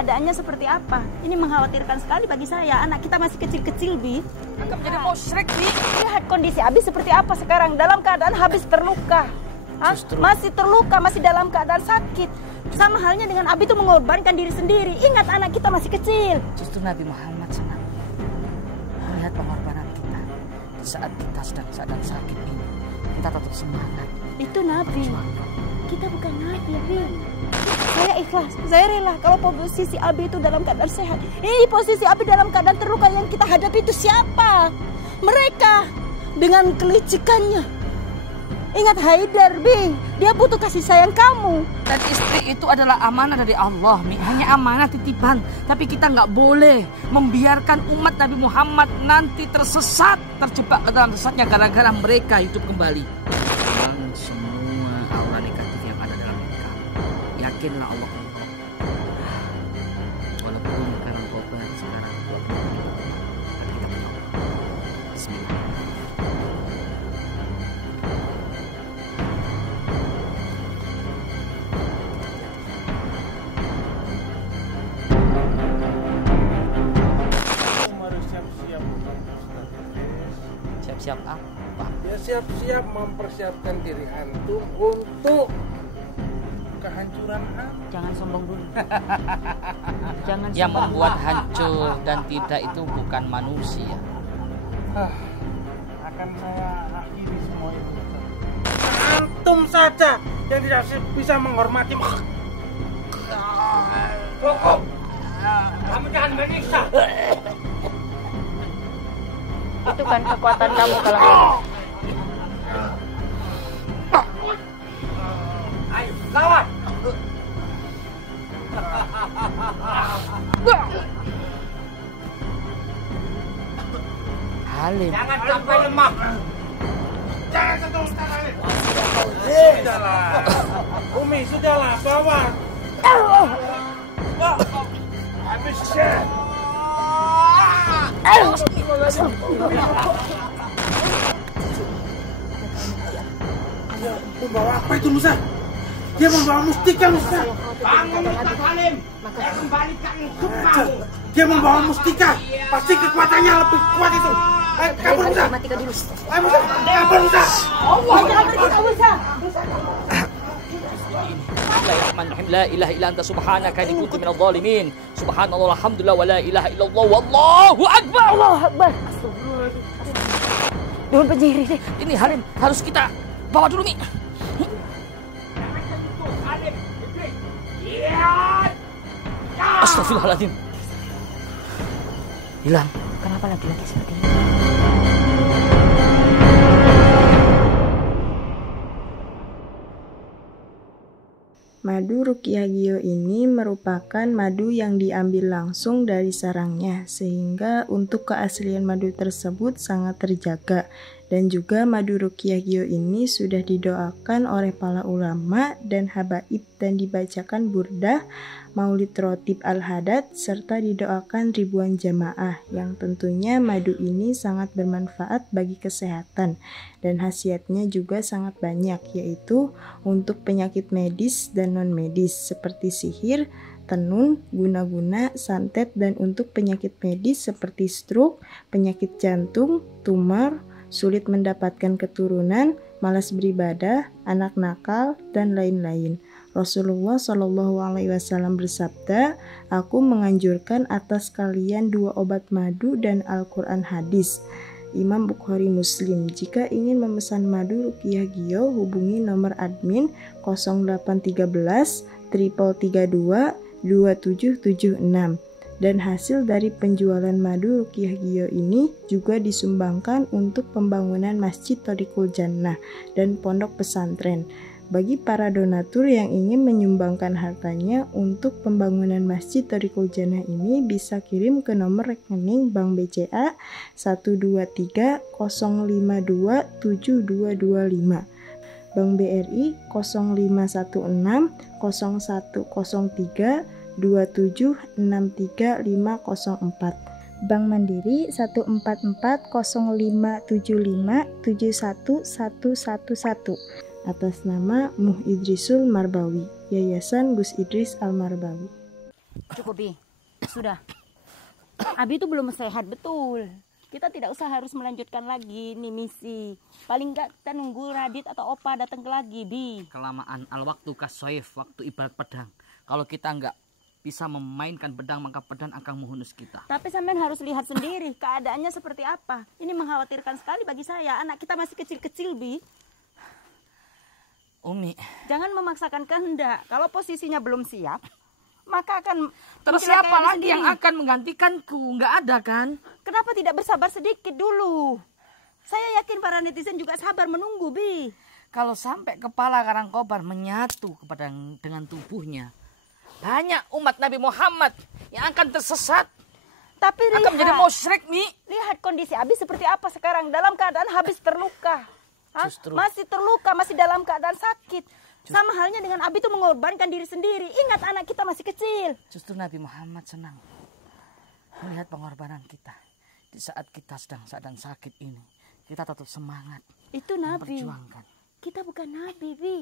keadaannya seperti apa. Ini mengkhawatirkan sekali bagi saya. Anak kita masih kecil-kecil, Bi. Akan menjadi musyrik, Bi. Lihat kondisi Abi seperti apa sekarang. Dalam keadaan habis terluka. Masih terluka, masih dalam keadaan sakit. Sama halnya dengan Abi itu mengorbankan diri sendiri. Ingat anak kita masih kecil. Justru Nabi Muhammad senang melihat pengorbanan kita. Di saat kita sedang sakit ini, kita tetap semangat. Itu Nabi. Kita bukan Nabi, Abi. Saya ikhlas, saya rela kalau posisi Abi itu dalam keadaan sehat. Ini posisi Abi dalam keadaan terluka, yang kita hadapi itu siapa? Mereka dengan kelicikannya. Ingat Haidar, Bi, dia butuh kasih sayang kamu. Dan istri itu adalah amanah dari Allah, Mi. Hanya amanah titipan. Tapi kita nggak boleh membiarkan umat Nabi Muhammad nanti tersesat, terjebak ke dalam sesatnya gara-gara mereka hidup kembali. Dan semua aura negatif yang ada dalam mereka, yakinlah Allah. Walaupun karena obat sekarang buat kita menolak. Bismillah. Siap-siap apa? Ya siap-siap mempersiapkan diri antum untuk kehancuran antum. Jangan sombong dulu. Jangan Yang sombong. membuat hancur dan tidak itu bukan manusia. Akan saya akhiri semua itu. Antum saja yang tidak bisa menghormati. Cukup. Kamu jangan menyiksa. Itu kan kekuatan kamu kalau Ayo, lawan. Halim. Jangan sampai lemah. Jangan sentuh Halim. Sudahlah. Umi, sudahlah, bawa. Habis. Membawa apa itu Musa? Dia membawa mustika Musa. Bangun Ustaz Halim. Saya kembalikan sukmamu. Dia membawa mustika. Pasti kekuatannya lebih kuat itu. Ayo kabur Musa. Ayo Musa. Kabur Musa. Bismillahirrahmanirrahim. La ilaha illa anta subhanaka inni kuntu minadh dhalimin. Subhanallah walhamdulillah wa la ilaha illallah wallahu akbar. Allahu Akbar. Dengan penyihir deh. Ini Halim harus kita bawa dulu, Mi. Astagfirullahaladzim. Hilang. Kenapa laki-laki seperti ini? Madu Ruqyah Gio ini merupakan madu yang diambil langsung dari sarangnya, sehingga untuk keaslian madu tersebut sangat terjaga. Dan juga madu Ruqyah Gio ini sudah didoakan oleh para ulama dan habaib dan dibacakan burdah, maulid rotib al-hadad, serta didoakan ribuan jamaah, yang tentunya madu ini sangat bermanfaat bagi kesehatan dan khasiatnya juga sangat banyak, yaitu untuk penyakit medis dan non-medis seperti sihir, tenun, guna-guna, santet, dan untuk penyakit medis seperti stroke, penyakit jantung, tumor, sulit mendapatkan keturunan, malas beribadah, anak nakal, dan lain-lain. Rasulullah Shallallahu Alaihi Wasallam bersabda, "Aku menganjurkan atas kalian 2 obat madu dan Al-Quran hadis." Imam Bukhari Muslim. Jika ingin memesan madu Ruqyah Gio, hubungi nomor admin 0813 332 2776. Dan hasil dari penjualan madu Ruqyah Gio ini juga disumbangkan untuk pembangunan Masjid Thoriqul Jannah dan pondok pesantren. Bagi para donatur yang ingin menyumbangkan hartanya untuk pembangunan Masjid Thoriqul Jannah ini bisa kirim ke nomor rekening Bank BCA 123 052 7225, Bank BRI 0516 0103 2763504, Bank Mandiri 1440575 71111 atas nama Muh Idrisul Marbawi, Yayasan Gus Idris Al Marbawi. Cukup, Bi. Sudah. Abi itu belum sehat betul. Kita tidak usah harus melanjutkan lagi nih misi. Paling enggak kita nunggu Radit atau Opa datang lagi, Bi. Kelamaan al-waktu kasoif, waktu ibarat pedang. Kalau kita enggak bisa memainkan pedang, maka pedang akan menghunus kita. Tapi sampean harus lihat sendiri keadaannya seperti apa. Ini mengkhawatirkan sekali bagi saya. Anak kita masih kecil-kecil, Bi. Umi, Jangan memaksakan kehendak. Kalau posisinya belum siap, maka akan terus mencelakai siapa diri lagi sendiri. yang akan menggantikanku? Enggak ada kan? Kenapa tidak bersabar sedikit dulu? Saya yakin para netizen juga sabar menunggu, Bi. Kalau sampai kepala Karangkobar menyatu dengan tubuhnya, banyak umat Nabi Muhammad yang akan tersesat, Tapi akan menjadi musyrik, Mi. lihat kondisi Abi seperti apa sekarang, dalam keadaan habis terluka. Hah? Justru. Masih terluka, masih dalam keadaan sakit. Sama halnya dengan Abi itu mengorbankan diri sendiri. Ingat anak kita masih kecil. Justru Nabi Muhammad senang melihat pengorbanan kita. Di saat kita sedang sakit ini, kita tetap semangat Itu Nabi. memperjuangkan. Kita bukan Nabi, Bi.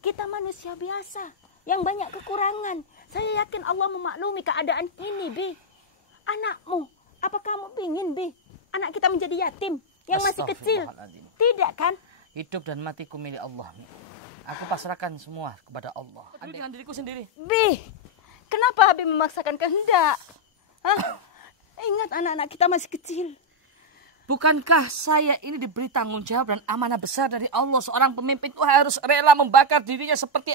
Kita manusia biasa yang banyak kekurangan. Saya yakin Allah memaklumi keadaan ini, Bi. Anakmu, apa kamu pingin, Bi, anak kita menjadi yatim yang masih kecil? Astagfirullahaladzim. Tidak kan? Hidup dan matiku milik Allah, Mi. Aku pasrahkan semua kepada Allah. Dengan diriku sendiri. Bi, kenapa Abi memaksakan kehendak? Hah? Ingat anak-anak kita masih kecil. Bukankah saya ini diberi tanggung jawab dan amanah besar dari Allah? Seorang pemimpin itu harus rela membakar dirinya seperti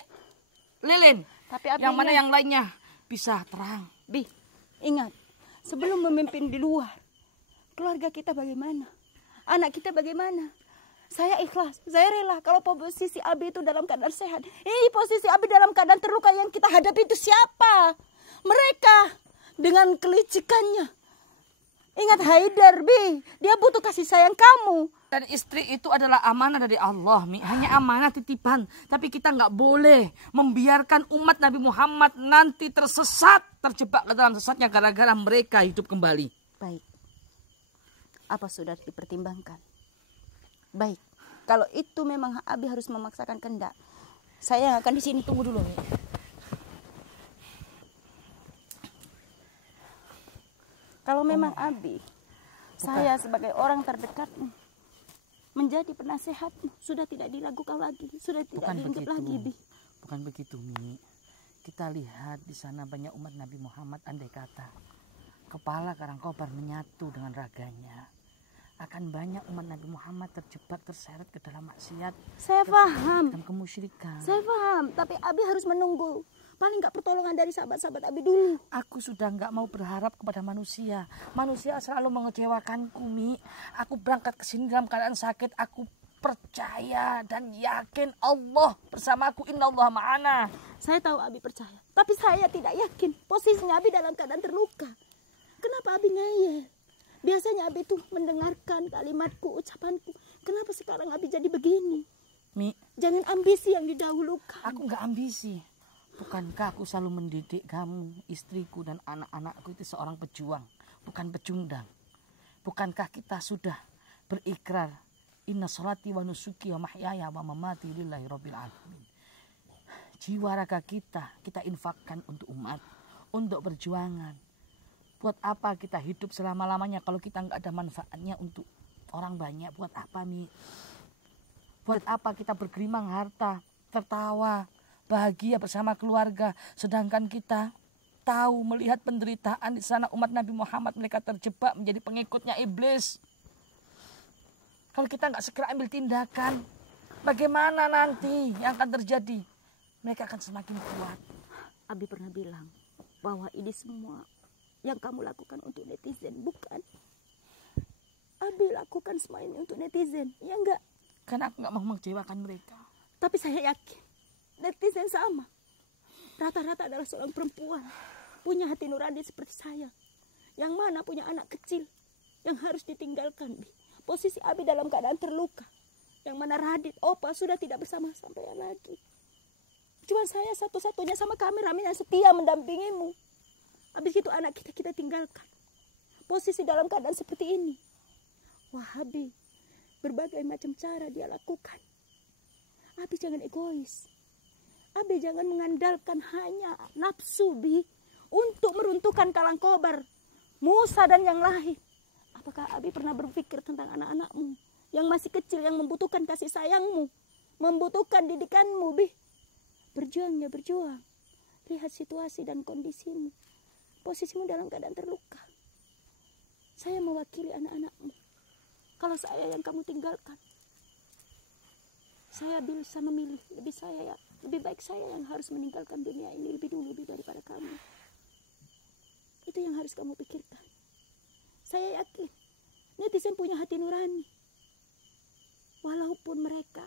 lilin. Tapi Abi yang mana ingat, yang lainnya bisa terang. Bi, ingat, sebelum memimpin di luar, keluarga kita bagaimana? Anak kita bagaimana? Saya ikhlas, saya rela kalau posisi Abi itu dalam keadaan sehat. Posisi Abi dalam keadaan terluka, yang kita hadapi itu siapa? Mereka dengan kelicikannya. Ingat Haidar, Bi, dia butuh kasih sayang kamu. Dan istri itu adalah amanah dari Allah, Mi. Hanya amanah titipan. Tapi kita nggak boleh membiarkan umat Nabi Muhammad nanti tersesat, terjebak ke dalam sesatnya gara-gara mereka hidup kembali. Baik, apa sudah dipertimbangkan? Baik, kalau itu memang Abi harus memaksakan kehendak, saya akan di sini tunggu dulu. Kalau memang Abi, saya sebagai orang terdekatmu, menjadi penasehatmu, sudah tidak diragukan lagi, sudah tidak diungkit lagi, Bi. Bukan begitu, Mi. Kita lihat di sana banyak umat Nabi Muhammad, andai kata kepala Karangkobar menyatu dengan raganya, akan banyak umat Nabi Muhammad terjebak, terseret ke dalam maksiat. Saya paham. Dan kemusyrikan. Saya paham, tapi Abi harus menunggu. Paling nggak pertolongan dari sahabat-sahabat Abi dulu. Aku sudah nggak mau berharap kepada manusia. Manusia selalu mengecewakanku, Mi. Aku berangkat ke sini dalam keadaan sakit. Aku percaya dan yakin Allah bersamaku. Innallaha ma'ana. Saya tahu Abi percaya, tapi saya tidak yakin. Posisinya Abi dalam keadaan terluka. Kenapa Abi ngeyel? Biasanya Abi tuh mendengarkan kalimatku, ucapanku. Kenapa sekarang Abi jadi begini? Mi, Jangan ambisi yang didahulukan. aku nggak ambisi. Bukankah aku selalu mendidik kamu, istriku dan anak-anakku itu seorang pejuang, bukan pecundang. Bukankah kita sudah berikrar, inna sholati wa nusuki wa mahyaya wa mamati lillahi rabbil alamin. Jiwa raga kita infakkan untuk umat, untuk perjuangan. Buat apa kita hidup selama-lamanya kalau kita nggak ada manfaatnya untuk orang banyak? Buat apa, Mi? Buat apa kita bergelimang harta, tertawa, bahagia bersama keluarga, sedangkan kita tahu melihat penderitaan di sana umat Nabi Muhammad, mereka terjebak menjadi pengikutnya iblis. Kalau kita nggak segera ambil tindakan, bagaimana nanti yang akan terjadi? Mereka akan semakin kuat. Abi pernah bilang bahwa ini semua yang kamu lakukan untuk netizen, bukan? Abi lakukan semua ini untuk netizen, ya enggak? Karena aku nggak mau mengecewakan mereka. Tapi saya yakin netizen sama. Rata-rata adalah seorang perempuan, punya hati nurani seperti saya, yang mana punya anak kecil yang harus ditinggalkan. Posisi Abi dalam keadaan terluka, yang mana Radit, Opa sudah tidak bersama sampai lagi. Cuma saya satu-satunya sama kameramen yang setia mendampingimu. Habis itu anak kita tinggalkan. Posisi dalam keadaan seperti ini. Wahabi, berbagai macam cara dia lakukan. Abi jangan egois. Abi jangan mengandalkan hanya nafsu, Bi, untuk meruntuhkan Kalangkobar, Musa dan yang lain. Apakah Abi pernah berpikir tentang anak-anakmu yang masih kecil, yang membutuhkan kasih sayangmu, membutuhkan didikanmu, Bi? Berjuang ya berjuang. Lihat situasi dan kondisimu. Posisimu dalam keadaan terluka. Saya mewakili anak-anakmu. Kalau saya yang kamu tinggalkan, saya bisa memilih. Lebih baik saya yang harus meninggalkan dunia ini lebih dulu daripada kamu. Itu yang harus kamu pikirkan. Saya yakin netizen punya hati nurani. Walaupun mereka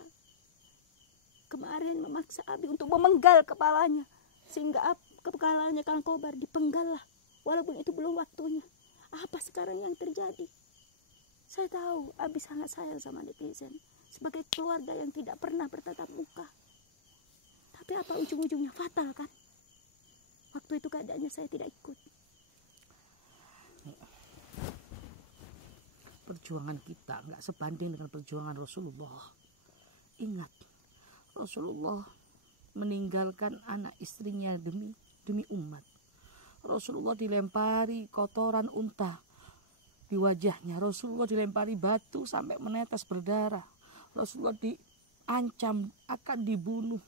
kemarin memaksa Abi untuk memenggal kepalanya, sehingga kepalanya Kalangkobar dipenggal lah, walaupun itu belum waktunya. Apa sekarang yang terjadi? Saya tahu Abi sangat sayang sama netizen, sebagai keluarga yang tidak pernah bertatap muka. Tapi apa ujung-ujungnya? Fatal kan? Waktu itu keadaannya saya tidak ikut. Perjuangan kita nggak sebanding dengan perjuangan Rasulullah. Ingat, Rasulullah meninggalkan anak istrinya demi umat. Rasulullah dilempari kotoran unta di wajahnya. Rasulullah dilempari batu sampai menetes berdarah. Rasulullah diancam akan dibunuh.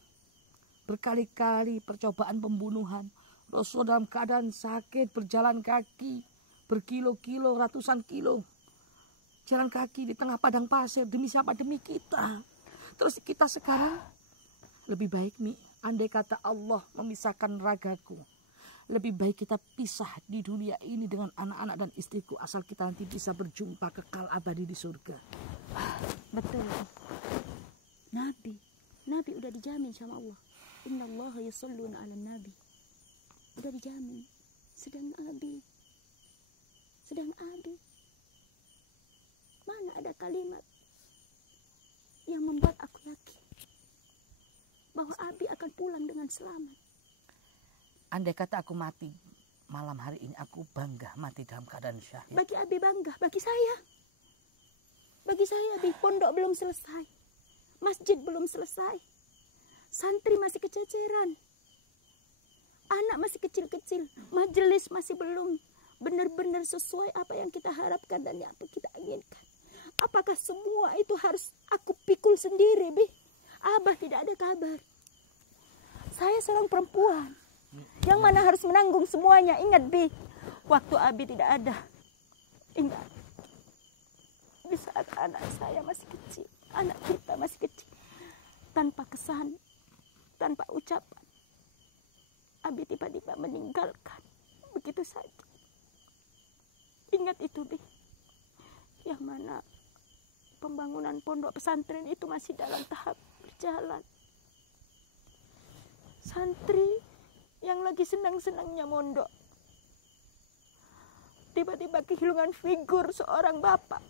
Berkali-kali percobaan pembunuhan. Rasulullah dalam keadaan sakit, berjalan kaki berkilo-kilo, ratusan kilo. Jalan kaki di tengah padang pasir. Demi siapa? Demi kita. Terus kita sekarang lebih baik, Mi, andai kata Allah memisahkan ragaku, lebih baik kita pisah di dunia ini dengan anak-anak dan istriku, asal kita nanti bisa berjumpa kekal abadi di surga. Betul. Nabi udah dijamin sama Allah. Innallaha yusholluna 'alan nabi. Udah dijamin. Sedang Abi. Mana ada kalimat yang membuat aku yakin bahwa Abi akan pulang dengan selamat. Andai kata aku mati malam hari ini, aku bangga mati dalam keadaan syahid. Bagi Abi bangga, bagi saya Abi, pondok belum selesai, masjid belum selesai, santri masih kececeran, anak masih kecil-kecil, majelis masih belum benar-benar sesuai apa yang kita harapkan dan apa kita inginkan. Apakah semua itu harus aku pikul sendiri, Bi? Abah tidak ada kabar. Saya seorang perempuan yang mana harus menanggung semuanya. Ingat, Bi, waktu Abi tidak ada. Ingat, di saat anak saya masih kecil, anak kita masih kecil, tanpa kesan, tanpa ucapan, Abi tiba-tiba meninggalkan begitu saja. Ingat itu, Bi, yang mana pembangunan pondok pesantren itu masih dalam tahap berjalan. Santri yang lagi senang-senangnya mondok, tiba-tiba kehilangan figur seorang bapak,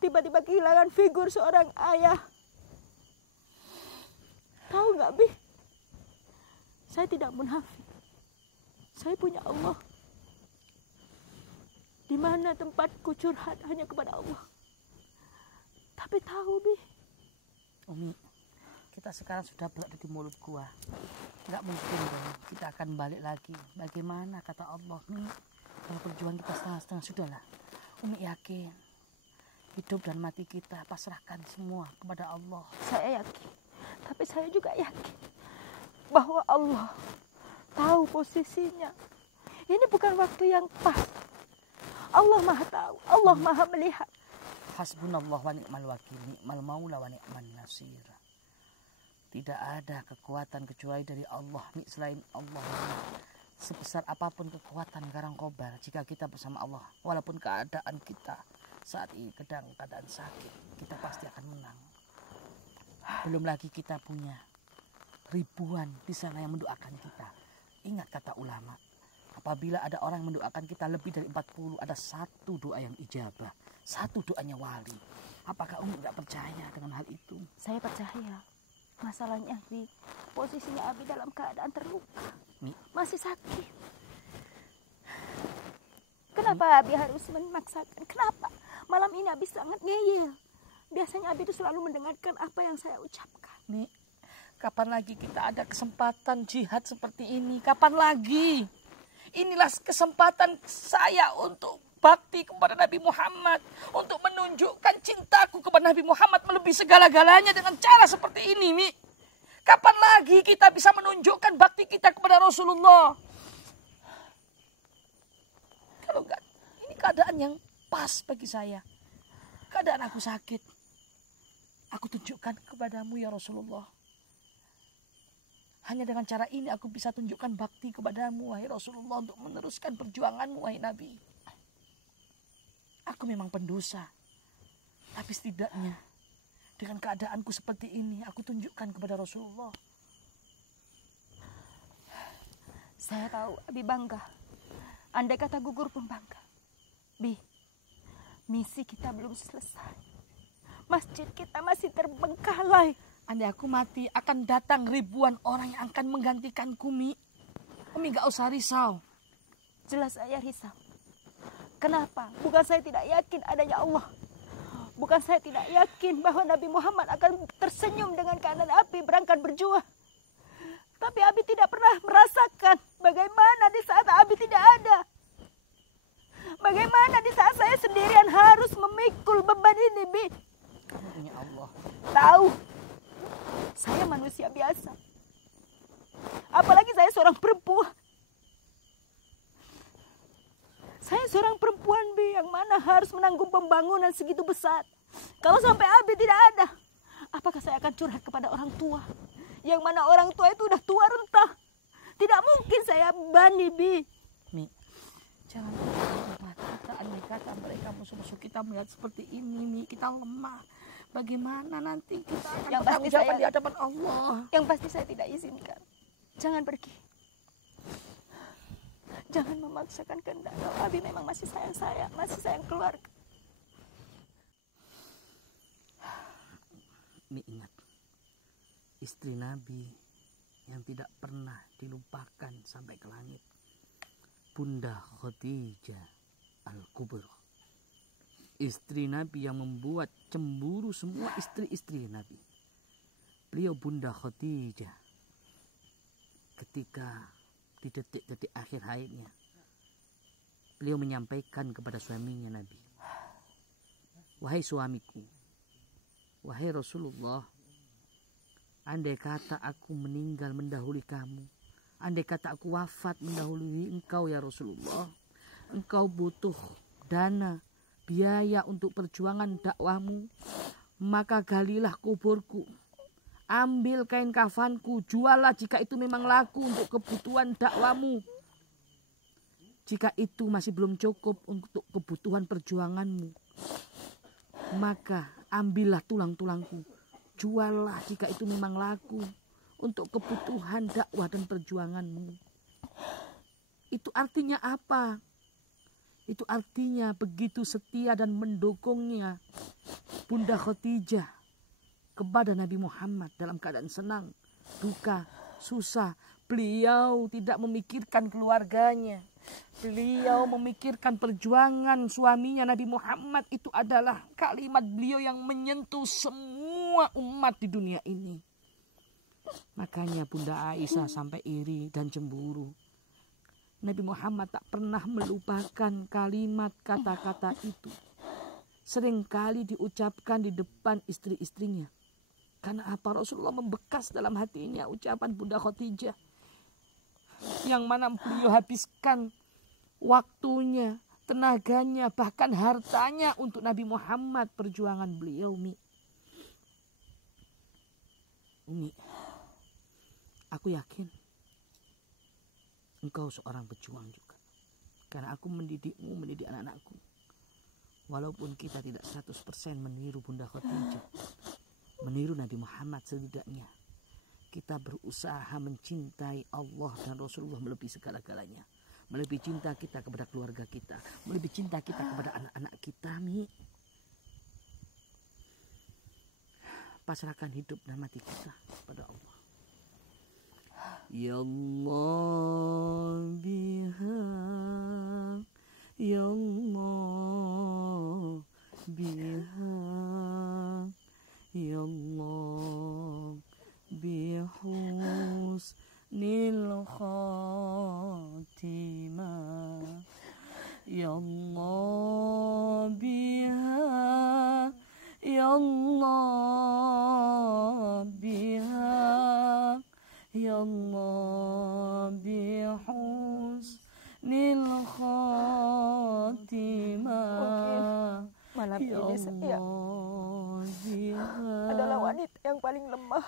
tiba-tiba kehilangan figur seorang ayah. Tahu nggak, Bi? Saya tidak munafik. Saya punya Allah. Di mana tempatku curhat hanya kepada Allah. Tapi tahu, Bi, Umi, kita sekarang sudah berada di mulut gua. Nggak mungkin dong kita akan balik lagi. Bagaimana kata Allah, Mi? Kalau perjuangan kita setengah-setengah, sudahlah. Umi yakin hidup dan mati kita pasrahkan semua kepada Allah. saya yakin. Tapi saya juga yakin bahwa Allah tahu posisinya. Ini bukan waktu yang pas. Allah Maha tahu, Allah Maha melihat. Hasbunallah wa ni'mal wakil, ni'mal maula wa ni'man nasir. Tidak ada kekuatan kecuali dari Allah, selain Allah. Sebesar apapun kekuatan Kalangkobar, jika kita bersama Allah, walaupun keadaan kita saat ini keadaan sakit, kita pasti akan menang. Belum lagi kita punya ribuan di sana yang mendoakan kita. Ingat kata ulama, apabila ada orang yang mendoakan kita lebih dari 40, ada satu doa yang ijabah, satu doanya wali. Apakah Umi tidak percaya dengan hal itu? Saya percaya. Masalahnya, Abi, posisinya Abi dalam keadaan terluka, masih sakit. Kenapa Abi harus memaksakan? Kenapa? Malam ini Abi sangat ngeyel. Biasanya Abi itu selalu mendengarkan apa yang saya ucapkan. Kapan lagi kita ada kesempatan jihad seperti ini? Kapan lagi? Inilah kesempatan saya untuk bakti kepada Nabi Muhammad. Untuk menunjukkan cintaku kepada Nabi Muhammad melebihi segala-galanya dengan cara seperti ini, Mi. Kapan lagi kita bisa menunjukkan bakti kita kepada Rasulullah? Kalau enggak, ini keadaan yang pas bagi saya. Keadaan aku sakit. Aku tunjukkan kepadamu ya Rasulullah. Hanya dengan cara ini aku bisa tunjukkan bakti kepadamu, wahai Rasulullah, untuk meneruskan perjuanganmu, wahai Nabi. Aku memang pendosa. Tapi setidaknya, dengan keadaanku seperti ini, aku tunjukkan kepada Rasulullah. Saya tahu Abi bangga. Andai kata gugur pun bangga. Bi, misi kita belum selesai. Masjid kita masih terbengkalai. Andai aku mati, akan datang ribuan orang yang akan menggantikanku, Mi. Umi gak usah risau. Jelas saya risau. Kenapa? Bukan saya tidak yakin adanya Allah. Bukan saya tidak yakin bahwa Nabi Muhammad akan tersenyum dengan keadaan Abi berangkat berjuang. Tapi Abi tidak pernah merasakan bagaimana di saat Abi tidak ada. Bagaimana di saat saya sendirian harus memikul beban ini, Bi. Kamu punya Allah. Tahu. Saya manusia biasa. Apalagi saya seorang perempuan. Saya seorang perempuan, Bi, yang mana harus menanggung pembangunan segitu besar. Kalau sampai Abi tidak ada, apakah saya akan curhat kepada orang tua? Yang mana orang tua itu udah tua renta. Tidak mungkin saya bani, Bi. Mi, jangan kita andai kata mereka musuh-musuh kita melihat seperti ini, Mi, kita lemah. Bagaimana nanti kita akan Yang bertanggung pasti jawab saya- di hadapan Allah? Yang pasti saya tidak izinkan. Jangan pergi. Jangan memaksakan kehendak. Kalau Abi memang masih sayang saya, masih sayang keluarga. Mi, ingat, istri Nabi yang tidak pernah dilupakan sampai ke langit, Bunda Khadijah Al-Kubra. Istri Nabi yang membuat cemburu semua istri-istri Nabi. Beliau Bunda Khadijah ketika di detik-detik akhir haidnya, beliau menyampaikan kepada suaminya Nabi, wahai suamiku, wahai Rasulullah, andai kata aku meninggal mendahului kamu, andai kata aku wafat mendahului engkau ya Rasulullah, engkau butuh dana, biaya untuk perjuangan dakwahmu, maka galilah kuburku, ambil kain kafanku, juallah jika itu memang laku untuk kebutuhan dakwahmu. Jika itu masih belum cukup untuk kebutuhan perjuanganmu, maka ambillah tulang-tulangku, juallah jika itu memang laku untuk kebutuhan dakwah dan perjuanganmu. Itu artinya apa? Itu artinya begitu setia dan mendukungnya Bunda Khadijah kepada Nabi Muhammad dalam keadaan senang, duka, susah. Beliau tidak memikirkan keluarganya. Beliau memikirkan perjuangan suaminya Nabi Muhammad. Itu adalah kalimat beliau yang menyentuh semua umat di dunia ini. Makanya Bunda Aisyah sampai iri dan cemburu. Nabi Muhammad tak pernah melupakan kalimat kata-kata itu. Seringkali diucapkan di depan istri-istrinya. Karena apa? Rasulullah membekas dalam hatinya ucapan Bunda Khadijah. Yang mana beliau habiskan waktunya, tenaganya, bahkan hartanya untuk Nabi Muhammad, perjuangan beliau, Mi. Umi, aku yakin engkau seorang pejuang juga. Karena aku mendidikmu, mendidik anak-anakku. Walaupun kita tidak 100% meniru Bunda Khadijah, meniru Nabi Muhammad, setidaknya kita berusaha mencintai Allah dan Rasulullah melebihi segala-galanya. Melebihi cinta kita kepada keluarga kita, melebihi cinta kita kepada anak-anak kita, Mi. Pasrahkan hidup dan mati kita kepada Allah. Ya Allah biha, Ya Allah biha, Ya Allah biha. malam ini saya adalah wanita yang paling lemah,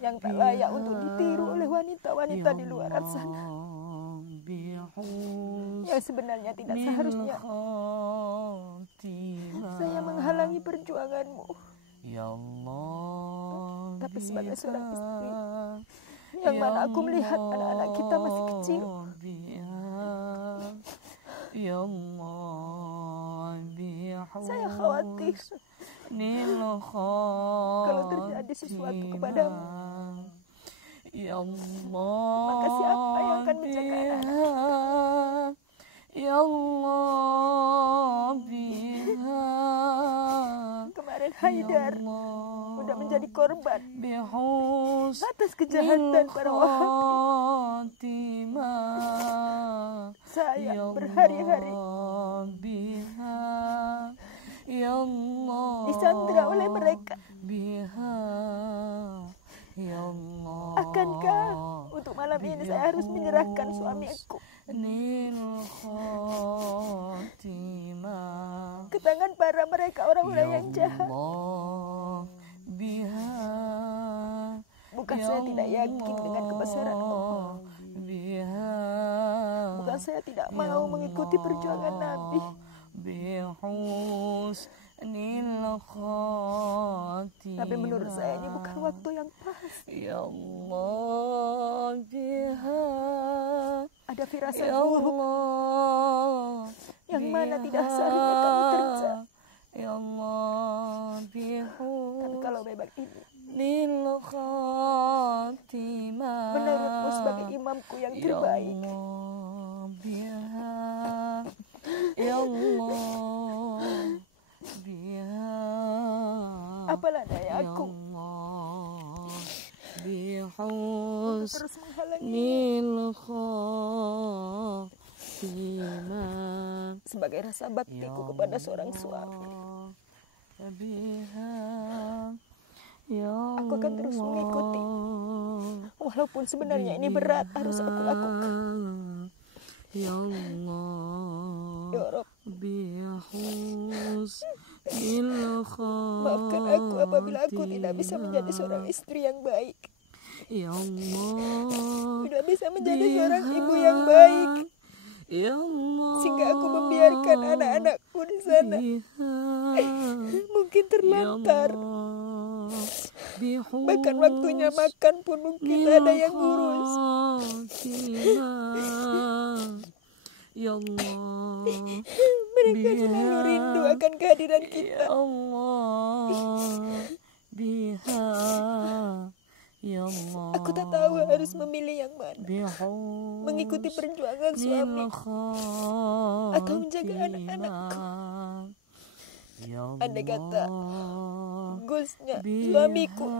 yang tak layak untuk ditiru oleh wanita-wanita di luar sana, yang sebenarnya tidak seharusnya saya menghalangi perjuanganmu. Tapi sebagai seorang istri, yang mana aku melihat anak-anak kita masih kecil, saya khawatir kalau terjadi sesuatu kepadamu, maka siapa yang akan menjaga anak-anak? Kemarin Haidar sudah menjadi korban atas kejahatan para Wahabi. Saya berhari-hari disandra oleh mereka. Akankah untuk malam ini saya harus menyerahkan suamiku ke tangan para mereka orang-orang yang jahat? Bukan saya tidak yakin dengan kebesaran Allah, bukan saya tidak mau mengikuti perjuangan Nabi, tapi menurut saya ini bukan waktu yang pas. Ada firasat buruk yang mana tidak seharusnya kamu kerja. Tapi kalau memang ini menurutmu sebagai imamku yang terbaik, apalah daya aku untuk terus menghalangi sebagai rasa baktiku kepada seorang suami. Aku akan terus mengikuti, walaupun sebenarnya ini berat harus aku lakukan. Ya Rabb, maafkan aku apabila aku tidak bisa menjadi seorang istri yang baik, tidak bisa menjadi seorang ibu yang baik, sehingga aku membiarkan anak-anakku di sana mungkin terlantar, bahkan waktunya makan pun mungkin ada yang ngurus. Mereka selalu rindu akan kehadiran kita. Aku tak tahu harus memilih yang mana, mengikuti perjuangan suami atau menjaga anak-anakku. Andai kata Gusnya suamiku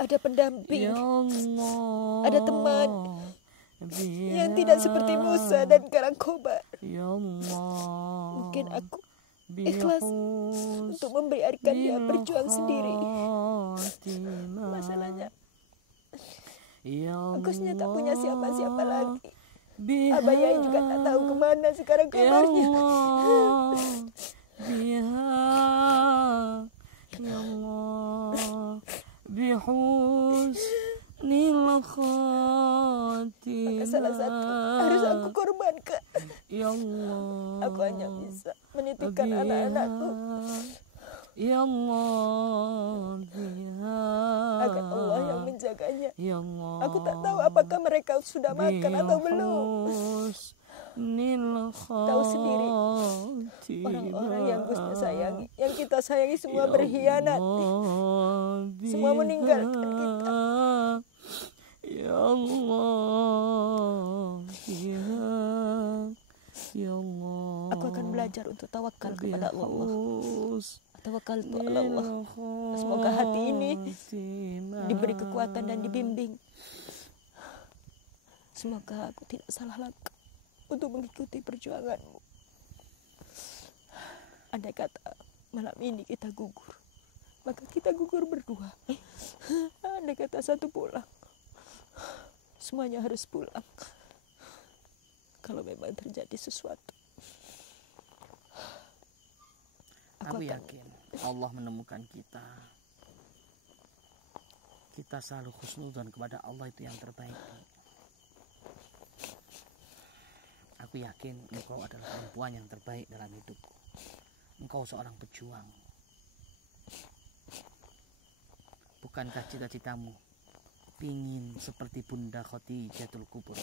ada pendamping, ada teman yang tidak seperti Musa dan Karangkobar, mungkin aku ikhlas untuk membiarkan dia berjuang sendiri. Masalahnya Gusnya tak punya siapa-siapa lagi. Abah Yai juga tak tahu kemana sekarang kabarnya. Maka salah satu harus aku korbankan. Aku hanya bisa menitipkan anak-anakku agar Allah yang menjaganya. Aku tak tahu apakah mereka sudah makan atau belum. Tahu sendiri, orang-orang yang Gusnya sayangi, yang kita sayangi semua berkhianat, semua meninggalkan kita. Aku akan belajar untuk tawakal kepada Allah. Tawakal kepada Allah. Semoga hati ini diberi kekuatan dan dibimbing. Semoga aku tidak salah langkah untuk mengikuti perjuanganmu. Andai kata malam ini kita gugur, maka kita gugur berdua. Andai kata satu pulang, semuanya harus pulang. Kalau memang terjadi sesuatu, Aku yakin Allah menemukan kita. Kita selalu husnudzon kepada Allah, itu yang terbaik. Aku yakin engkau adalah perempuan yang terbaik dalam hidupku. Engkau seorang pejuang. Bukankah cita-citamu pingin seperti Bunda Khadijatul Kubra?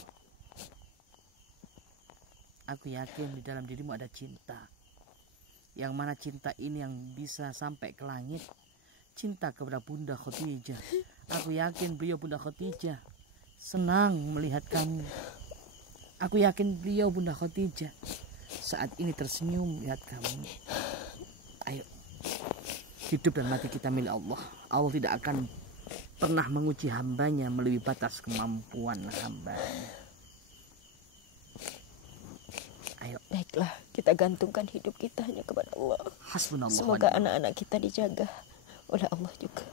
Aku yakin di dalam dirimu ada cinta. Yang mana cinta ini yang bisa sampai ke langit. Cinta kepada Bunda Khadijah. Aku yakin beliau Bunda Khadijah senang melihat kamu. Aku yakin beliau Bunda Khadijah saat ini tersenyum melihat kamu. Ayo, hidup dan mati kita milik Allah. Allah tidak akan pernah menguji hambanya melebihi batas kemampuan hambanya. Ayo. Baiklah, kita gantungkan hidup kita hanya kepada Allah. Hasbunallah. Semoga anak-anak kita dijaga oleh Allah juga.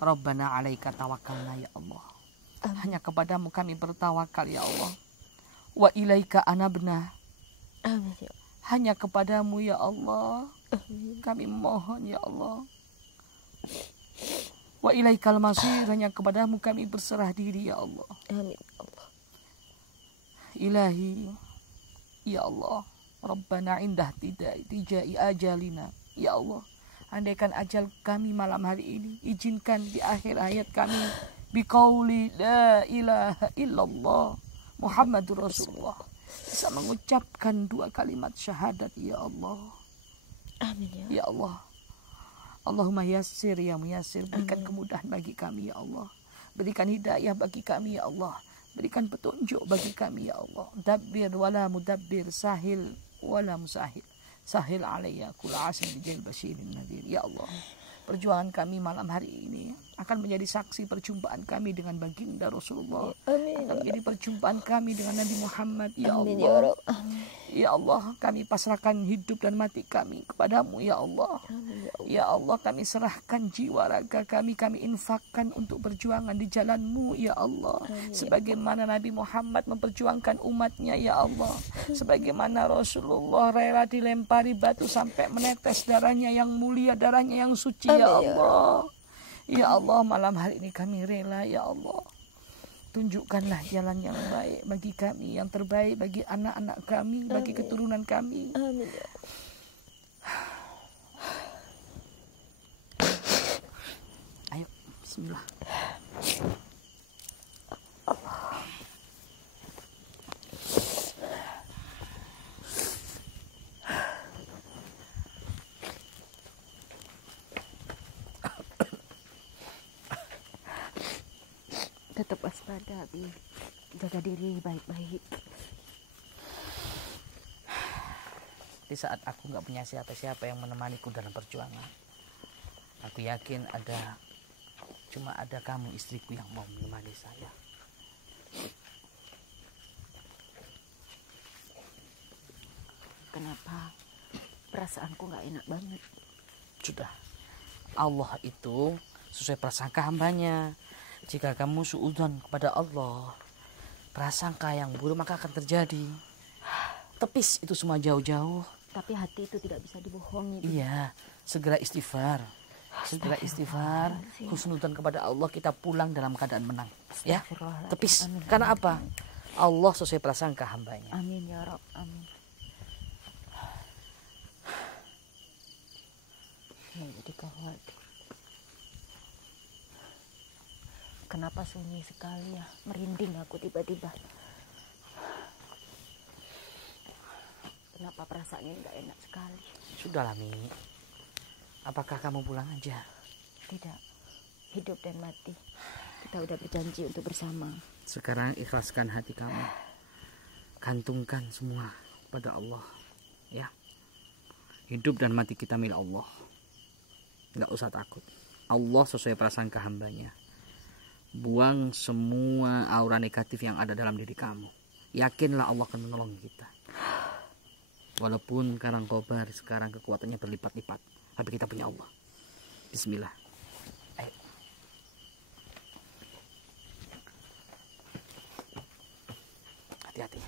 Rabbana alaika tawakkalna ya Allah. Amin. Hanya kepadamu kami bertawakal ya Allah. Wa ilaika anabna. Amin ya. Hanya kepadamu ya Allah. Amin. Kami mohon ya Allah. Wa ilaikal masir. Hanya kepadamu kami berserah diri ya Allah. Amin Allah. Ilahi ya Allah. Rabbana indah tijai ajalina ya Allah. Andaikan ajal kami malam hari ini, izinkan di akhir hayat kami biqauli la ilaha illallah Muhammadur Rasulullah, bisa mengucapkan 2 kalimat syahadat ya Allah. Amin Ya Allah. Allahumma yassir ya muyassir. Berikan kemudahan bagi kami ya Allah. Berikan hidayah bagi kami ya Allah. Berikan petunjuk bagi kami ya Allah. Dabbir wala mudabbir, sahil wala musahil. Sahil alayya kul asim bijil basyirin nadir. Ya Allah, perjuangan kami malam hari ini akan menjadi saksi perjumpaan kami dengan baginda Rasulullah. Amin. Akan menjadi perjumpaan kami dengan Nabi Muhammad. Ya Amin Allah. ya Rabb. Amin. Ya Allah, kami pasrahkan hidup dan mati kami kepadamu ya Allah. Amin ya Allah. Ya Allah, kami serahkan jiwa raga kami infakkan untuk perjuangan di jalanmu ya Allah. Amin. Sebagaimana Nabi Muhammad memperjuangkan umatnya ya Allah. Sebagaimana Rasulullah rela dilempari batu sampai menetes darahnya yang mulia, darahnya yang suci ya Amin. Allah. Ya Allah, malam hari ini kami rela ya Allah. Tunjukkanlah jalan yang baik bagi kami, yang terbaik bagi anak-anak kami, bagi keturunan kami. Amin ya Allah. Ayo, bismillah. Tetap waspada, Abi. Jaga diri baik-baik. Di saat aku nggak punya siapa-siapa yang menemaniku dalam perjuangan, aku yakin cuma ada kamu, istriku, yang mau menemani saya. Kenapa perasaanku nggak enak banget? Sudah, Allah itu sesuai prasangka hambanya. Jika kamu suudzon kepada Allah, prasangka yang buruk maka akan terjadi. Tepis itu semua jauh-jauh. Tapi hati itu tidak bisa dibohongi. Iya, segera istighfar. Segera istighfar, husnudzon kepada Allah, kita pulang dalam keadaan menang. Ya, tepis. Amin. Karena apa? Allah sesuai prasangka hambanya. Amin ya Rabb. Amin. Jadi khawatir. Kenapa sunyi sekali ya? Merinding aku tiba-tiba. Kenapa perasaannya nggak enak sekali? Sudahlah, Mi. Apakah kamu pulang aja? Tidak. Hidup dan mati. Kita udah berjanji untuk bersama. Sekarang ikhlaskan hati kamu. Gantungkan semua pada Allah. Ya. Hidup dan mati kita milik Allah. Nggak usah takut. Allah sesuai prasangka hambanya. Buang semua aura negatif yang ada dalam diri kamu. Yakinlah Allah akan menolong kita. Walaupun Karangkobar sekarang kekuatannya berlipat-lipat, tapi kita punya Allah. Bismillah. Ayo. Hati-hati.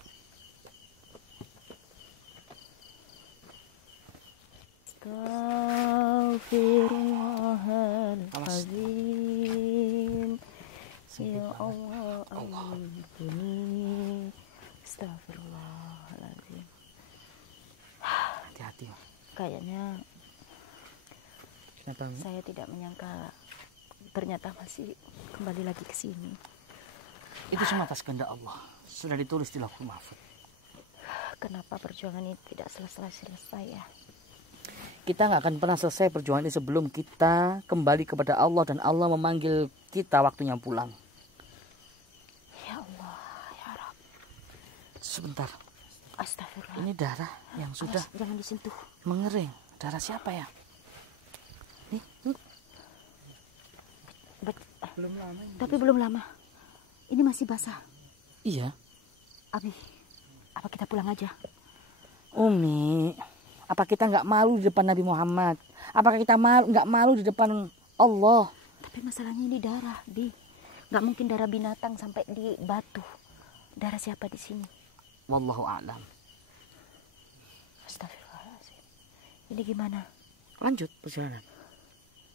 Astaghfirullahaladzim. Ya Allah, ampuni. Astagfirullahaladzim. Hati-hati. Kayaknya Kenapa? saya tidak menyangka ternyata masih kembali lagi ke sini. Itu semua atas kehendak Allah. Sudah ditulis di Lauhul Mahfuz. Kenapa perjuangan ini tidak selesai ya? Kita nggak akan pernah selesai perjuangan ini sebelum kita kembali kepada Allah dan Allah memanggil kita waktunya pulang. Ya Allah, ya Rabb. Sebentar. Astagfirullah. Ini darah yang sudah Jangan disentuh. mengering. Darah siapa ya? Nih. Belum lama ini. Tapi belum lama. Ini masih basah. Iya. Abi, apa kita pulang aja? Umi, apa kita nggak malu di depan Nabi Muhammad? Apakah kita nggak malu di depan Allah? Tapi masalahnya ini darah, Bi. Nggak mungkin darah binatang sampai di batu. Darah siapa di sini? Wallahu a'lam. Astagfirullahaladzim. Ini gimana? Lanjut perjalanan.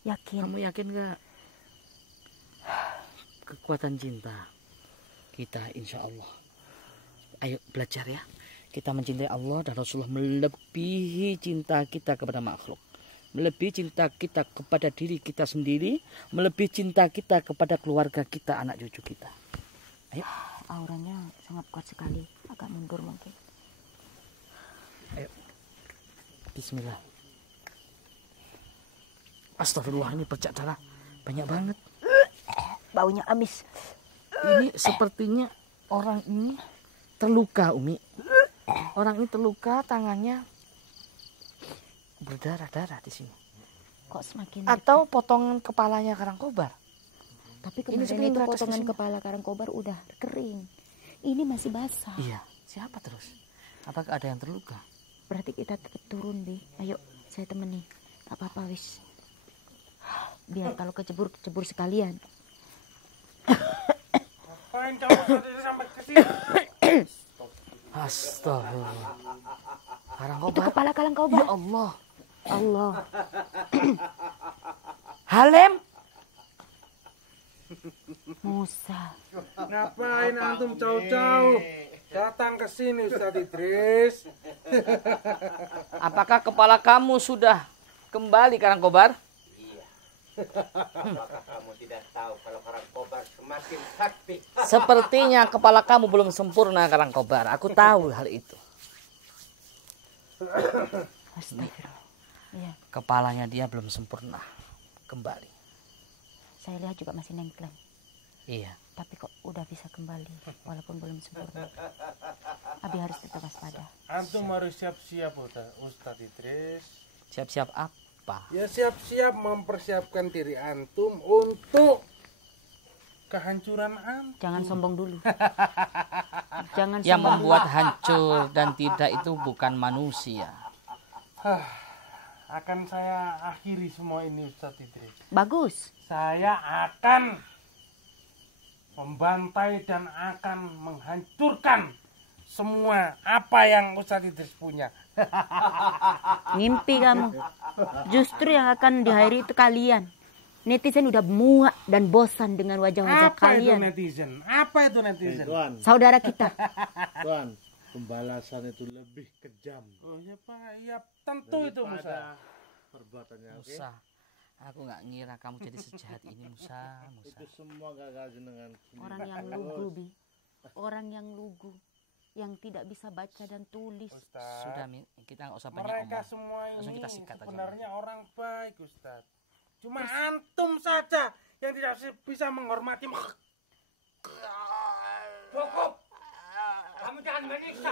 Yakin? Kamu yakin nggak? Kekuatan cinta kita insya Allah. Ayo belajar ya. Kita mencintai Allah dan Rasulullah melebihi cinta kita kepada makhluk. Melebihi cinta kita kepada diri kita sendiri. Melebihi cinta kita kepada keluarga kita, anak cucu kita. Ayo. Auranya sangat kuat sekali. Agak mundur mungkin. Ayo. Bismillah. Astagfirullah, ini bercak darah banyak banget. Baunya amis. Ini sepertinya orang ini terluka, Umi. Orang ini terluka, tangannya berdarah-darah di sini. Kok semakin Atau potongan kepalanya karangkobar. Tapi Ini kemarin seperti itu beratas potongan di sini. kepala karangkobar udah kering. Ini masih basah. Iya, siapa terus? Apakah ada yang terluka? Berarti kita tetap turun, Bi. Ayo, saya temani. Gak apa-apa, wis. Biar kalau kecebur sekalian. Ngapain kamu sampai ke sini? Astagfirullah. Itu Karangkobar. kepala karangkobar. Ya Allah. Allah. Halim. Musa. Ngapain antum jauh-jauh datang ke sini Ustaz Idris? Apakah kepala kamu sudah kembali karangkobar? Apakah kamu tidak tahu kalau karangkobar semakin sakti? Sepertinya kepala kamu belum sempurna karangkobar. Aku tahu hal itu. Astagfirullah. Iya, Kepalanya dia belum sempurna kembali. saya lihat juga masih nengkleng. Iya. Tapi kok udah bisa kembali walaupun belum sempurna. Abi harus tetap waspada. Antum harus siap-siap Ustaz Idris. Siap-siap apa? Ya siap-siap mempersiapkan diri antum untuk kehancuran antum. Jangan sombong dulu. Jangan Yang sombong. membuat hancur dan tidak itu bukan manusia. Akan saya akhiri semua ini Ustaz Idris. Bagus. Saya akan membantai dan akan menghancurkan semua apa yang Ustaz Idris punya. Ngimpi kamu. Justru yang akan di hari itu kalian. Netizen udah muak dan bosan dengan wajah-wajah Apa itu kalian. netizen? Apa itu netizen? Tuan, Saudara kita. Tuan, pembalasan itu lebih kejam Oh ya Pak, ya tentu itu Musa. daripada perbuatannya. Oke? Musa, aku nggak ngira kamu jadi sejahat ini, Musa. Itu semua gagal dengan Orang yang lugu, Bi. Orang yang lugu. Yang tidak bisa baca dan tulis. Ustaz, Sudah, Mi, kita nggak usah banyak mereka omong. semua Langsung ini kita sikat aja. sebenarnya orang baik Ustaz. Cuma antum saja yang tidak bisa menghormati. Cukup. Kamu jangan menyiksa.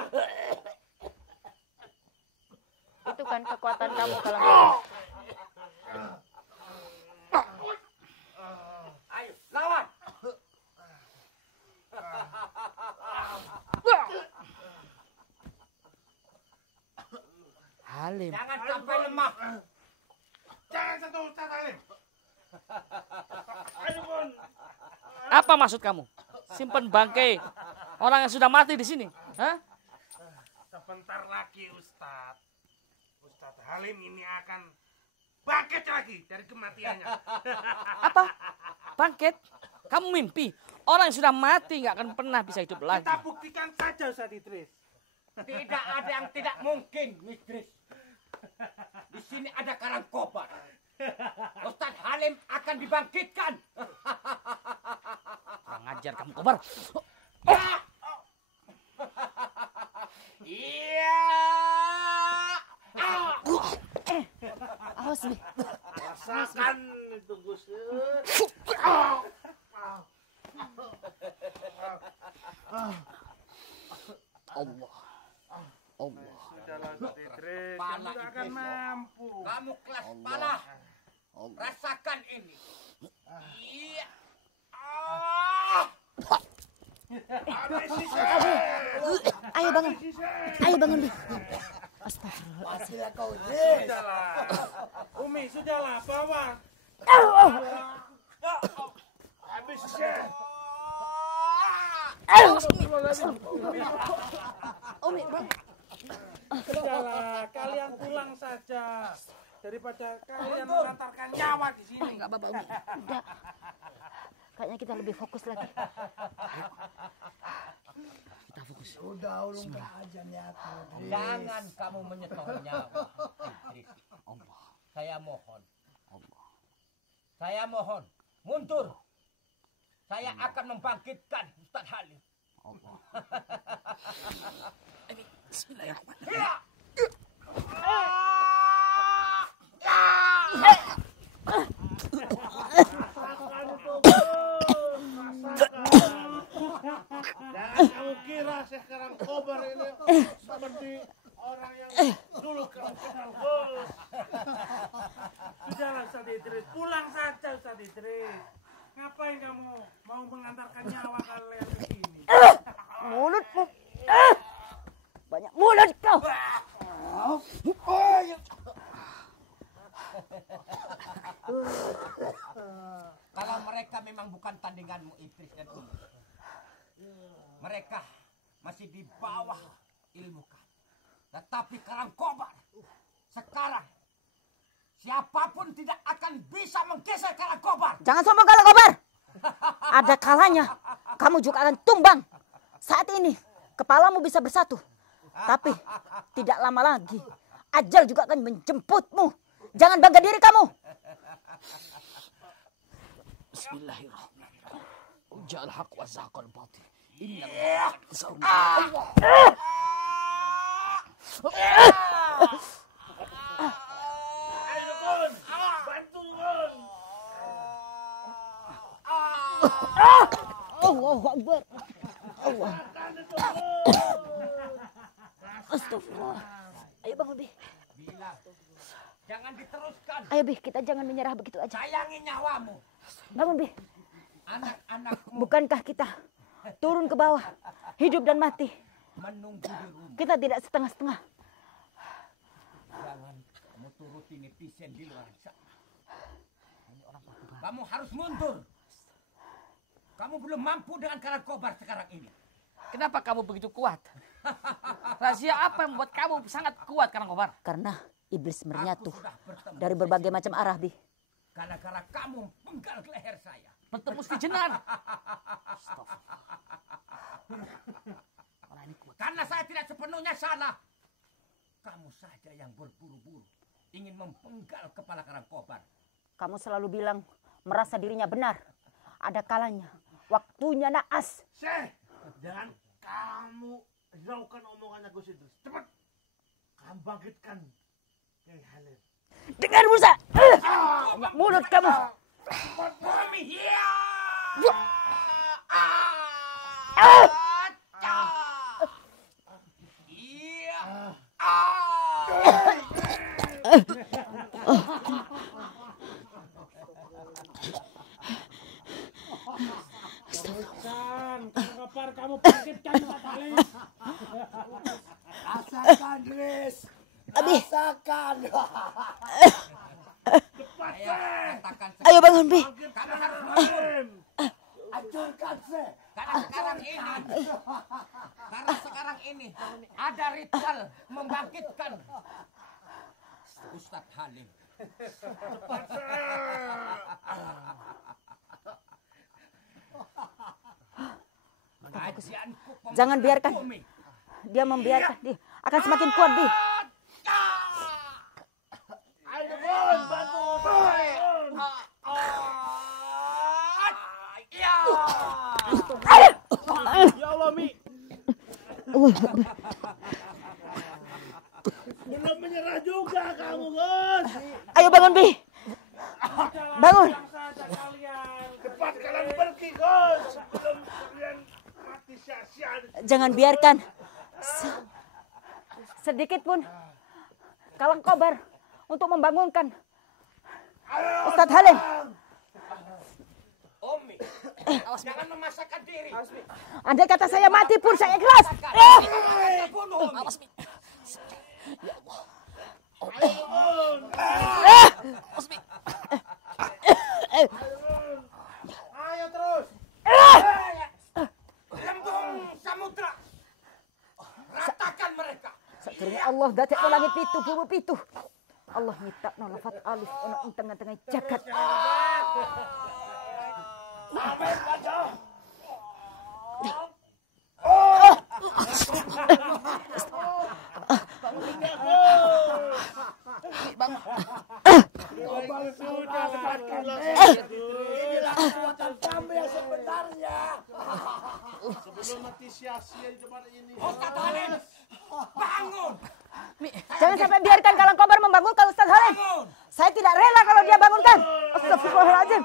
Itu kan kekuatan kamu kalau Ayo, lawan. Halim, Jangan sampai lemah. Jangan sentuh Ustaz Halim. apa maksud kamu? Simpen bangkai orang yang sudah mati di sini, hah? Sebentar lagi Ustaz Halim ini akan bangkit lagi dari kematiannya. Apa? Bangkit? Kamu mimpi? Orang yang sudah mati nggak akan pernah bisa hidup lagi. Kita buktikan saja Ustaz Idris. Tidak ada yang tidak mungkin, Idris. Di sini ada karang kobar. Ustadz Halim akan dibangkitkan. Kurang ajar kamu, Kobar. Iya. Awas nih. Rasakan itu Gus. Allah. Sudahlah Ustaz Idris, Pala kamu gak akan Idris, mampu. Kamu kelas pala. Rasakan ini. Iya. Ayo bangun. Ayo bangun, Bi. Astagfirullah. Sudahlah. Umi, sudahlah, bawa. Habis Umi, bang. Sudahlah, kalian pulang saja daripada kalian mengantarkan nyawa di sini. Enggak apa-apa, Umi. Udah. Kayaknya kita lebih fokus lagi. Kita fokus. Jangan kamu menyetor nyawa. Idris. Saya mohon. Saya mohon. Mundur. Saya akan membangkitkan Ustadz Halim. Bismillahirrahmanirrahim. Iya. Jangan kamu kira sekarang kobar ini seperti orang yang dulu kamu kenal Gus. Sudahlah Ustaz Idris, pulang saja Ustaz Idris. Ngapain kamu mau mengantarkan nyawa kalian ke sini? Mulutmu. Banyak mulut kau. Kalau mereka memang bukan tandinganmu, Idris dan Umi. Mereka masih di bawah ilmu kamu. Tetapi karang kobar sekarang siapapun tidak akan bisa menggeser karang kobar. Jangan sombong kalau Kobar. Ada kalanya kamu juga akan tumbang. Saat ini kepalamu bisa bersatu. Tapi tidak lama lagi ajal juga akan menjemputmu. Jangan bangga diri kamu. Bismillahirrahmanirrahim. Ujal haq wa zaqal batil. Innal Ayo Gun, bantu Gun. Allahu Akbar. Allah. Astagfirullah. Ayo bangun, Bi. Bila jangan diteruskan. Ayo, Bi, kita jangan menyerah begitu aja. Sayangi nyawamu. Bangun, Bi. Anak-anakmu Bukankah kita turun ke bawah, hidup dan mati? menunggu di rumah. Kita tidak setengah-setengah. Jangan kamu turuti netizen di luar sana. Kamu harus mundur. Kamu belum mampu dengan karang kobar sekarang ini. Kenapa kamu begitu kuat? Rahasia apa yang membuat kamu sangat kuat, Karang Kobar? Karena iblis menyatu Aku sudah bertemu dari berbagai macam arah, Bi. gara-gara kamu penggal leher saya. Bertemu di jenar. Karena saya tidak sepenuhnya salah. Kamu saja yang berburu-buru ingin mempenggal kepala karang kobar. Kamu selalu bilang merasa dirinya benar. Ada kalanya waktunya naas. Syekh, dan kamu jauhkan omongannya Gus Idris. Cepat, kamu bangkitkan Kiai Halim. Dengar Musa. Mulut kamu. Mami, ya. Kapan kamu bangkitkan Ustaz Halim? Rasakan, Dres. Rasakan. Ayo bangun, Bi. Kamu harus bangun. Hancurkan, Syekh. Karena sekarang ini ada ritual membangkitkan Ustadz Halim. Jangan biarkan. Dia membiarkan. Dia akan semakin kuat, Bi. Ayo, Bun, bantu. Ya Allah, Mi. Belum menyerah juga kamu, Gus. Ayo bangun, Bi. Bangun. Cepat kalian pergi, Gus. Sebelum kalian mati sia-sia. Jangan biarkan sedikit pun Kalang Kobar untuk membangunkan Ustadz Halim. Umi, jangan memasakkan diri. Andai kata saya mati pun saya ikhlas. Awas, Mi. Ya Allah. Awas, Mi. Ayo terus. Lembung samudra. Ratakan mereka. Sakirnya Allah datik no langit pitu, bumi pitu. Allah minta no lafat alif ono ing tengah-tengah jagat. Sebelum mati sia-sia di tempat ini. Ustadz Halim, bangun. Jangan sampai biarkan Kalang Kobar membangunkan Ustadz Halim. Saya tidak rela kalau dia bangunkan. Astagfirullahaladzim.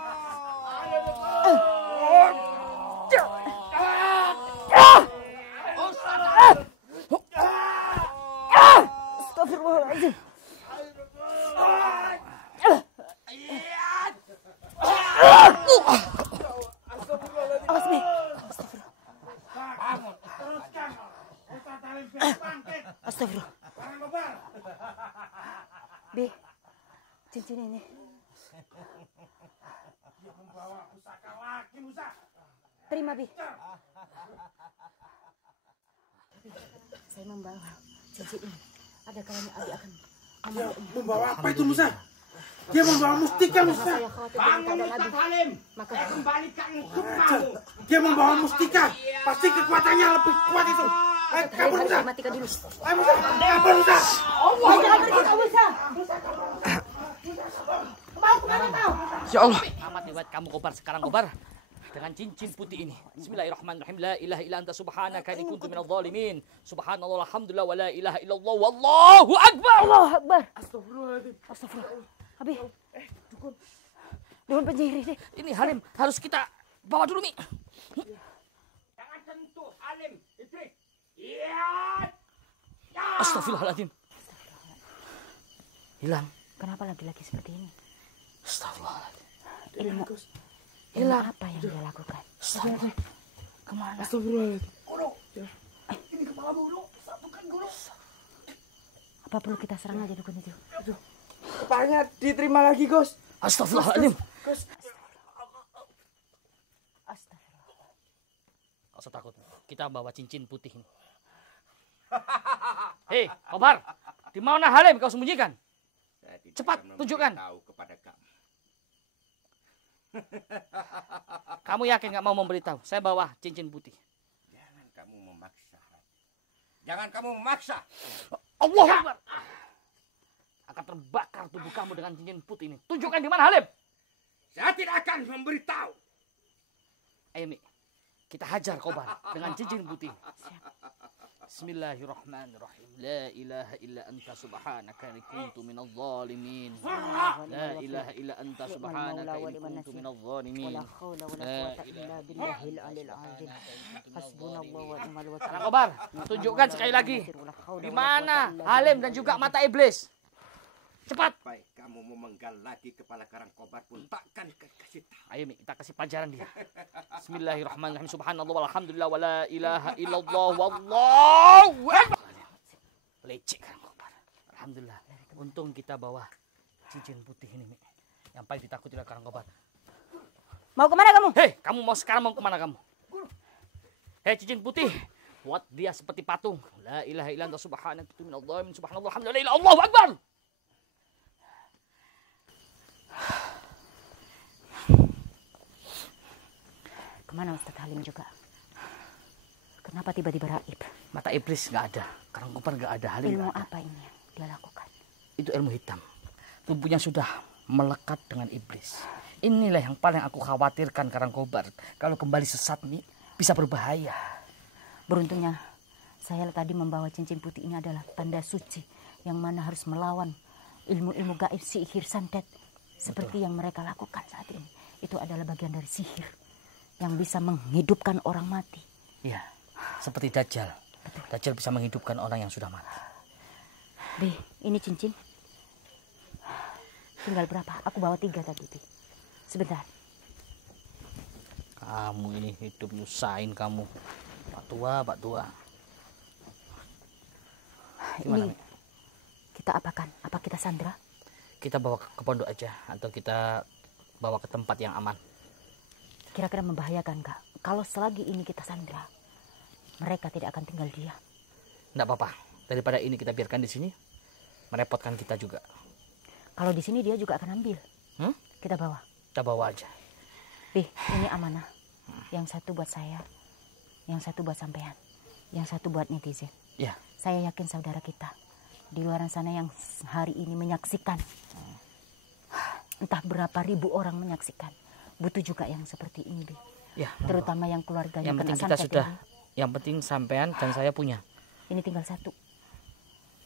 Astagfirullahaladzim. Awas, Mi. Bangun. Teruskan. Ustadz Halim biar bangkit. Astagfirullah. Kalang Kobar. Bi, cincin ini. Dia membawa pusaka lagi, Musa. Terima, Bi. Saya membawa cincin ini. Ada kalanya Abi akan Membawa apa itu Musa? Dia membawa mustika Musa. saya khawatir dengan Bangun keadaan Abi. Ustadz Halim. Maka Saya kembalikan sukmamu. Dia membawa mustika. Pasti kekuatannya lebih kuat itu. Ayo saya kabur harus Musa. mematikan dulu. Ayo Musa. Kabur Musa. Allah, jangan pergi kau, Musa. Mau kemana kau? Ya Allah. Amat riwayat kamu Kobar sekarang Kobar. Dengan cincin putih ini. Bismillahirrahmanirrahim. La ilaha illa anta subhanaka inni kuntu minadh dhalimin. Subhanallah alhamdulillah wa la ilaha illallah wallahu akbar. Allah Akbar. Astagfirullahaladzim. Astagfirullah. Abi. Dukun penyihir ini. Ini Halim harus kita bawa dulu, Mi. Jangan sentuh Halim. Idris. Iya. Astagfirullahaladzim. Hilang. Kenapa laki-laki seperti ini? Astagfirullahaladzim. Ilmu Hilang. apa yang dia lakukan? Astagfirullahaladzim. Kemana? Astagfirullahaladzim. Ini kepala bulu. Satukan dulu. Apa perlu kita serang aja dukun itu? Kepalanya diterima lagi Gus. Astagfirullahaladzim. Astagfirullah. Gak usah takut. Kita bawa cincin putih ini. Hei, Kobar. Di mana Halim kau sembunyikan? Cepat, tunjukkan. Tahu kepada kamu. Kamu yakin gak mau memberitahu? Saya bawa cincin putih. Jangan kamu memaksa. Jangan kamu memaksa. Allah Akbar. Akan terbakar tubuh kamu dengan cincin putih ini. Tunjukkan di mana Halim. Saya tidak akan memberitahu. Ayo, Mi. Kita hajar Kobar dengan cincin putih. Bismillahirrahmanirrahim. La ilaha illa anta subhanaka inni kuntu minadh dhalimin. La ilaha illa anta subhanaka inni kuntu minadh dhalimin. Wala haula wala quwwata illa billahil alil azim. Hasbunallahu wa ni'mal wakil. Sekarang Kobar, tunjukkan sekali lagi. Di mana Halim dan juga mata iblis. Cepat. Baik, kamu memenggal lagi kepala Karang Kobar pun takkan kasih tahu. Ayo, Mi, kita kasih pelajaran dia. Bismillahirrahmanirrahim. Subhanallah walhamdulillah wa la ilaha illallah wallahu akbar. Lecek Karang Kobar. Alhamdulillah. Untung kita bawa cincin putih ini, Mi. Yang paling ditakuti oleh Karang Kobar. Mau kemana kamu? Hei, kamu sekarang mau kemana kamu? Hei, cincin putih. Buat dia seperti patung. La ilaha illa anta subhanaka minadh dhalimin. Subhanallah alhamdulillah Allahu akbar. Kemana Ustadz Halim juga? Kenapa tiba-tiba raib? Mata iblis nggak ada, Karangkobar nggak ada, Halim Ilmu nggak ada. apa ini yang dia lakukan? Itu ilmu hitam. Tubuhnya sudah melekat dengan iblis. Inilah yang paling aku khawatirkan, Karangkobar. Kalau kembali sesat nih, bisa berbahaya. Beruntungnya saya tadi membawa cincin putih ini adalah tanda suci yang mana harus melawan ilmu-ilmu gaib sihir santet seperti yang mereka lakukan saat ini. Itu adalah bagian dari sihir yang bisa menghidupkan orang mati. Iya, seperti Dajjal. Dajjal bisa menghidupkan orang yang sudah mati. Bi, ini cincin. Tinggal berapa? Aku bawa 3 tadi, Bi. Sebentar. Kamu ini hidup nyusahin kamu. Pak tua. Gimana, Ini kita apakan? Apa kita sandra? kita bawa ke pondok aja atau kita bawa ke tempat yang aman? Kira-kira membahayakan Kak? Kalau selagi ini kita sandra, mereka tidak akan tinggal diam. Enggak apa-apa. Daripada ini kita biarkan di sini, merepotkan kita juga. Kalau di sini dia juga akan ambil. Kita bawa. Kita bawa aja. Ini amanah. Yang satu buat saya, yang satu buat sampean, yang satu buat netizen. Ya. Saya yakin saudara kita di luar sana yang hari ini menyaksikan, entah berapa ribu orang menyaksikan, butuh juga yang seperti ini, Bi. Ya. Terutama yang keluarganya Yang penting kena kita santet sudah. ini. Yang penting sampean dan saya punya. Ini tinggal satu.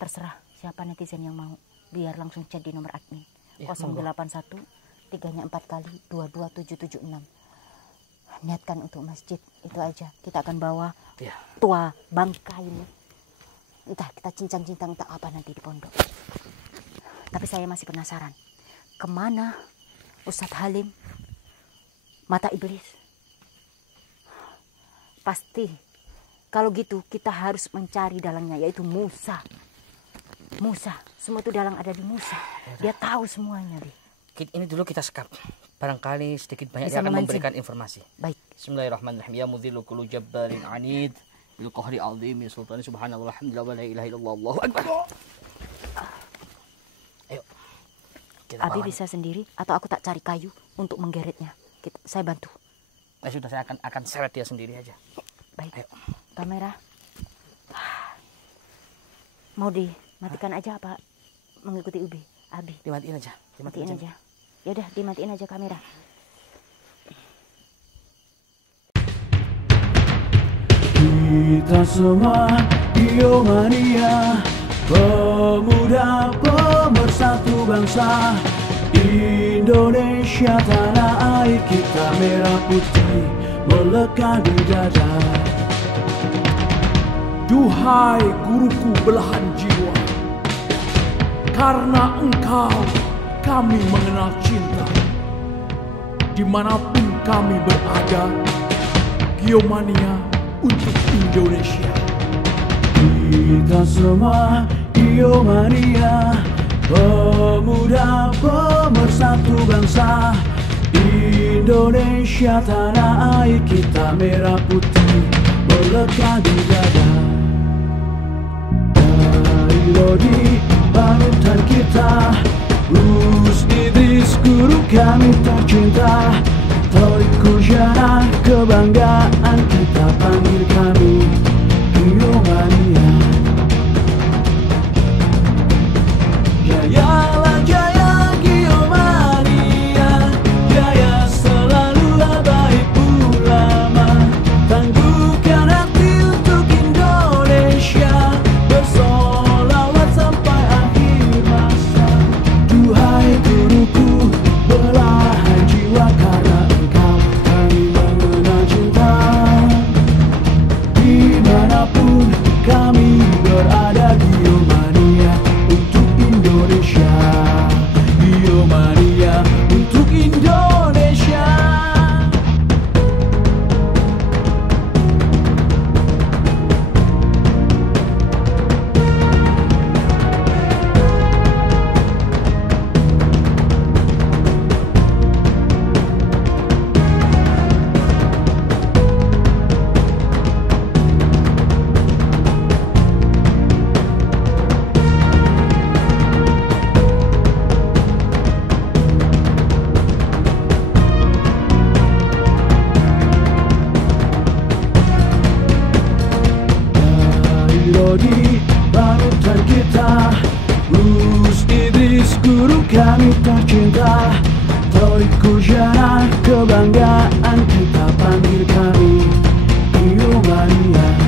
Terserah siapa netizen yang mau, biar langsung chat di nomor admin. Ya, 081 3-nya 4 kali 22776. Niatkan untuk masjid, itu aja. Kita akan bawa Ya. tua bangka ini. Entah kita cincang-cincang entah apa nanti di pondok. Tapi saya masih penasaran, kemana Ustadz Halim mata iblis? Pasti kalau gitu kita harus mencari dalangnya, yaitu Musa. Semua itu dalang ada di Musa. Dia tahu semuanya, Bi. Ini dulu kita sekap. Barangkali sedikit banyak Bisa dia akan memancing. memberikan informasi. Baik. Bismillahirrahmanirrahim. Ya mudhillu kullu jabbarin anid bil qahri azim ya sultani subhanallah alhamdulillah wa la ilaha illallah Allahu akbar. Ayo. Kita Abi bawa. bisa sendiri atau aku tak cari kayu untuk menggeretnya. Saya bantu. Sudah, saya akan seret dia sendiri aja. Baik. Ayo. Kamera. Mau dimatikan aja apa mengikuti Ubi? Abi. Dimatiin aja. Matiin aja. Ya udah, dimatiin aja kamera. Kita semua Biomania, pemuda pemersatu bangsa. Indonesia tanah air kita, merah putih melekat di dada. Duhai guruku belahan jiwa, karena engkau kami mengenal cinta. Dimanapun kami berada, Biomania untuk Indonesia. Kita semua Biomania, pemuda pemersatu bangsa. Indonesia tanah air kita, merah putih melekat di dada. Dari Lodi panutan kita, Gus Idris guru kami tercinta. Toriku Jana kebanggaan kita, panggil kami Biomania. Jayalah jaya Biomania, jaya selalu baik ulama. Tangguhkan hati untuk Indonesia, bersolawat sampai akhir Lodi panutan kita, Gus Idris guru kami tercinta, Torik Kujana kebanggaan kita, panggil kami Iomania.